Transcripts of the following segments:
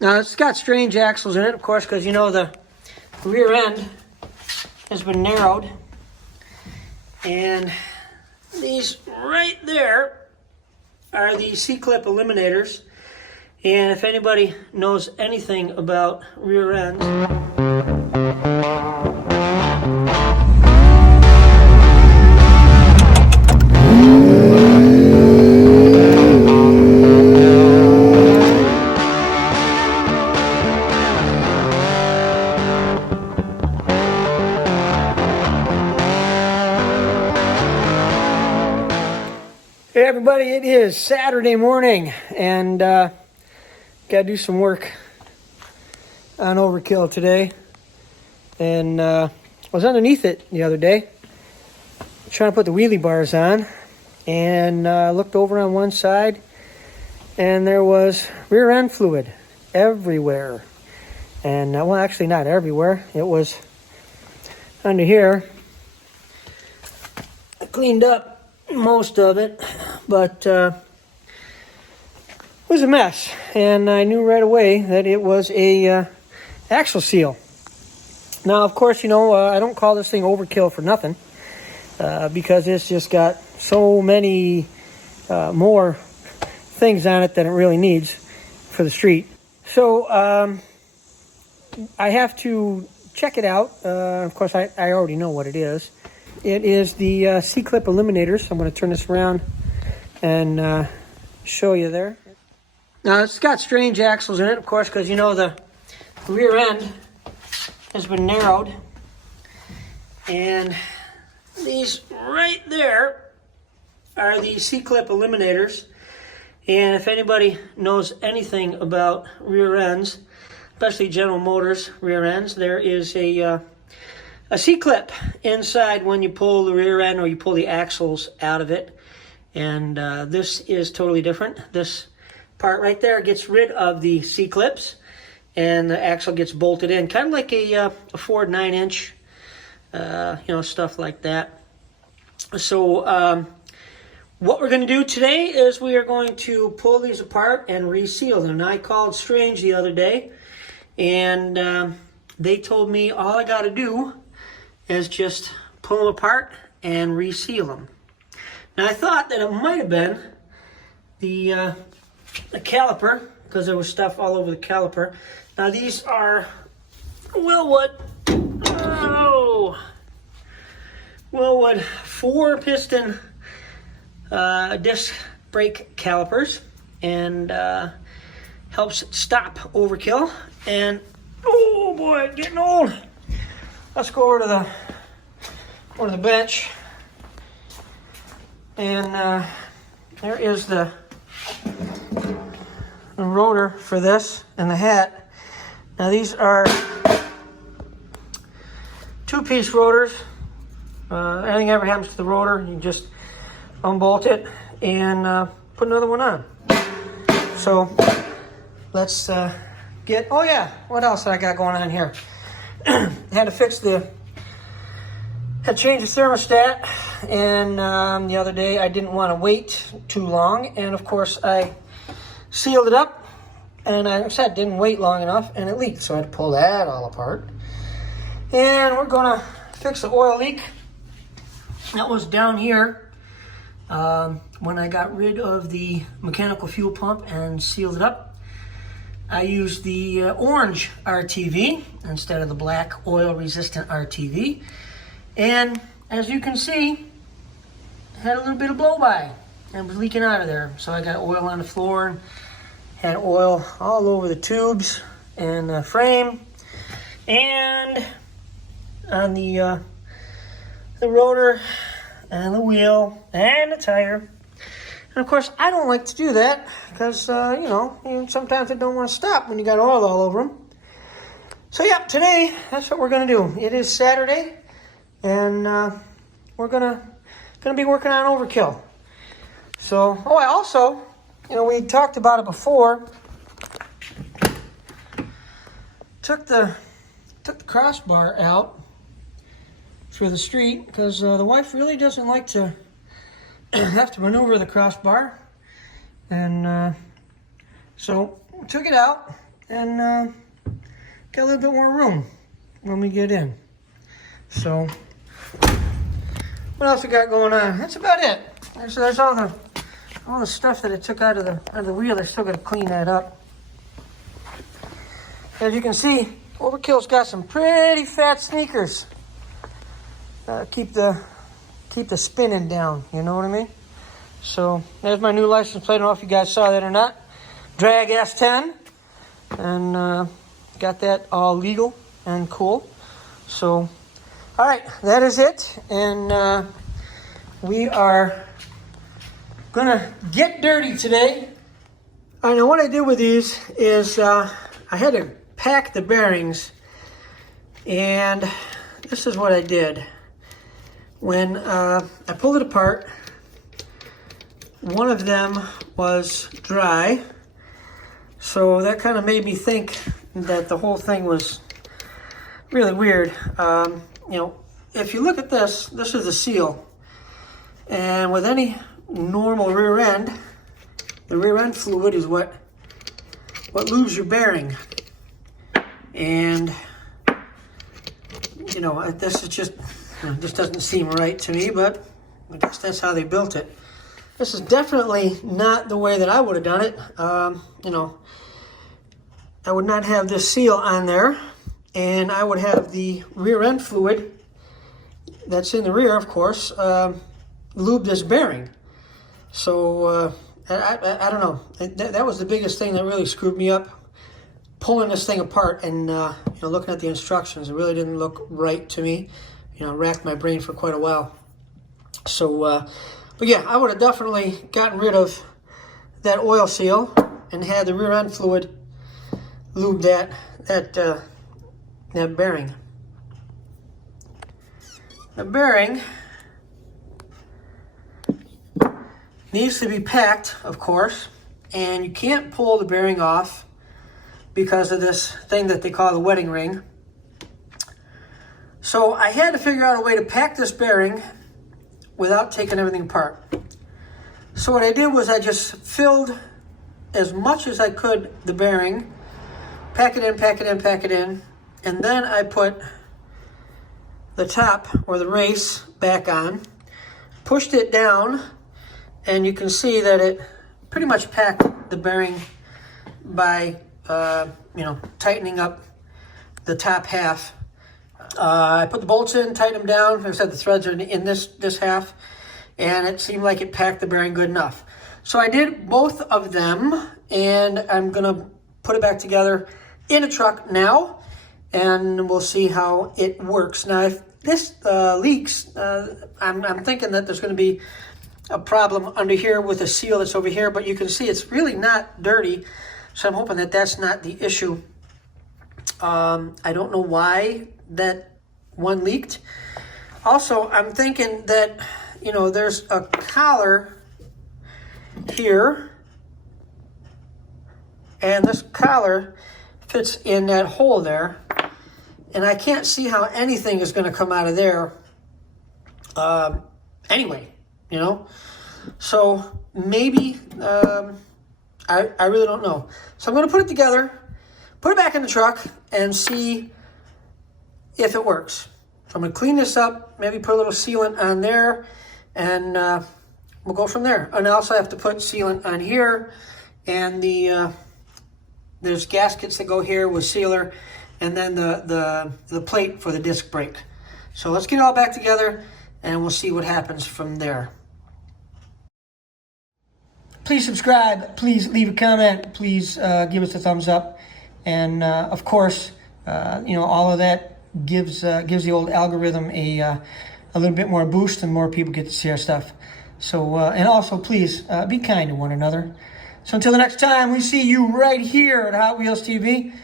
Now it's got strange axles in it, of course, because you know the rear end has been narrowed. And these right there are the C Clip Eliminators. And if anybody knows anything about rear ends, hey everybody, it is Saturday morning and gotta do some work on overkill today. And I was underneath it the other day trying to put the wheelie bars on, and looked over on one side and there was rear end fluid everywhere. And well, actually not everywhere, it was under here. I cleaned up most of it, but it was a mess, and I knew right away that it was a axle seal. Now, of course, you know, I don't call this thing overkill for nothing, because it's just got so many more things on it than it really needs for the street. So I have to check it out. Of course, I already know what it is. It is the C Clip Eliminators. I'm going to turn this around and show you there. Now, it's got strange axles in it, of course, because you know the rear end has been narrowed. And these right there are the C Clip Eliminators. And if anybody knows anything about rear ends, especially General Motors rear ends, there is a C-clip inside when you pull the rear end or you pull the axles out of it. And this is totally different. This part right there gets rid of the C-clips and the axle gets bolted in, kind of like a Ford 9-inch, you know, stuff like that. So what we're going to do today is we are going to pull these apart and reseal them. Now, I called Strange the other day, and they told me all I got to do is just pull them apart and reseal them. Now, I thought that it might have been the caliper, because there was stuff all over the caliper. Now, these are Willwood 4-piston disc brake calipers, and helps stop overkill. And oh boy, getting old. Let's go over to the bench, and there is the rotor for this and the hat. Now, these are 2-piece rotors. Anything ever happens to the rotor, you just unbolt it and put another one on. So let's get, oh yeah, what else I got going on here? Had to change the thermostat, and the other day I didn't want to wait too long, and of course I sealed it up, and I said didn't wait long enough, and it leaked, so I had to pull that all apart. And we're gonna fix the oil leak that was down here when I got rid of the mechanical fuel pump and sealed it up. I used the orange RTV instead of the black oil-resistant RTV. And as you can see, it had a little bit of blow-by and was leaking out of there. So I got oil on the floor and had oil all over the tubes and the frame and on the rotor and the wheel and the tire. And of course, I don't like to do that because, you know, sometimes it don't want to stop when you got oil all over them. So, yeah, today, that's what we're going to do. It is Saturday, and we're gonna be working on overkill. So, oh, I also, you know, we talked about it before. Took the crossbar out for the street because the wife really doesn't like to have to maneuver the crossbar, and so took it out and get a little bit more room when we get in. So, what else we got going on? That's about it. There's all the stuff that it took out of the wheel. I still got to clean that up. As you can see, Overkill's got some pretty fat sneakers. Keep the spinning down. You know what I mean? So there's my new license plate. I don't know if you guys saw that or not. Drag S10, and got that all legal and cool. So, all right, that is it, and we are gonna get dirty today. All right, now what I did with these is I had to pack the bearings, and this is what I did. When I pulled it apart, one of them was dry, so that kind of made me think that the whole thing was really weird. You know, if you look at this is the seal, and with any normal rear end, the rear end fluid is what lubes your bearing. And you know, this is just, this doesn't seem right to me, but I guess that's how they built it. This is definitely not the way that I would have done it. You know, I would not have this seal on there, and I would have the rear end fluid that's in the rear, of course, lube this bearing. So I don't know. That was the biggest thing that really screwed me up, pulling this thing apart and you know, looking at the instructions. It really didn't look right to me. You know, racked my brain for quite a while. So, but yeah, I would have definitely gotten rid of that oil seal and had the rear end fluid lube that bearing. The bearing needs to be packed, of course, and you can't pull the bearing off because of this thing that they call the wedding ring. So I had to figure out a way to pack this bearing without taking everything apart. So what I did was I just filled as much as I could the bearing, pack it in, and then I put the top or the race back on, pushed it down, and you can see that it pretty much packed the bearing by you know, tightening up the top half. I put the bolts in, tightened them down. Like I said, the threads are in this half, and it seemed like it packed the bearing good enough. So I did both of them, and I'm gonna put it back together in a truck now, and we'll see how it works. Now, if this leaks, I'm thinking that there's gonna be a problem under here with a seal that's over here, but you can see it's really not dirty, so I'm hoping that that's not the issue. I don't know why that one leaked. Also, I'm thinking that, you know, there's a collar here, and this collar fits in that hole there, and I can't see how anything is going to come out of there anyway, you know. So maybe I really don't know. So I'm going to put it together, put it back in the truck, and see if it works. So I'm going to clean this up, maybe put a little sealant on there, and we'll go from there. And I also have to put sealant on here, and there's gaskets that go here with sealer, and then the plate for the disc brake. So let's get it all back together, and we'll see what happens from there. Please subscribe, please leave a comment, please give us a thumbs up, and of course, you know, all of that gives the old algorithm a little bit more boost, and more people get to see our stuff. So, and also please be kind to one another. So until the next time we see you right here at Hot Wheels TV,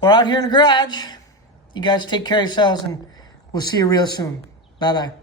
or out here in the garage, you guys take care of yourselves, and we'll see you real soon. Bye-bye.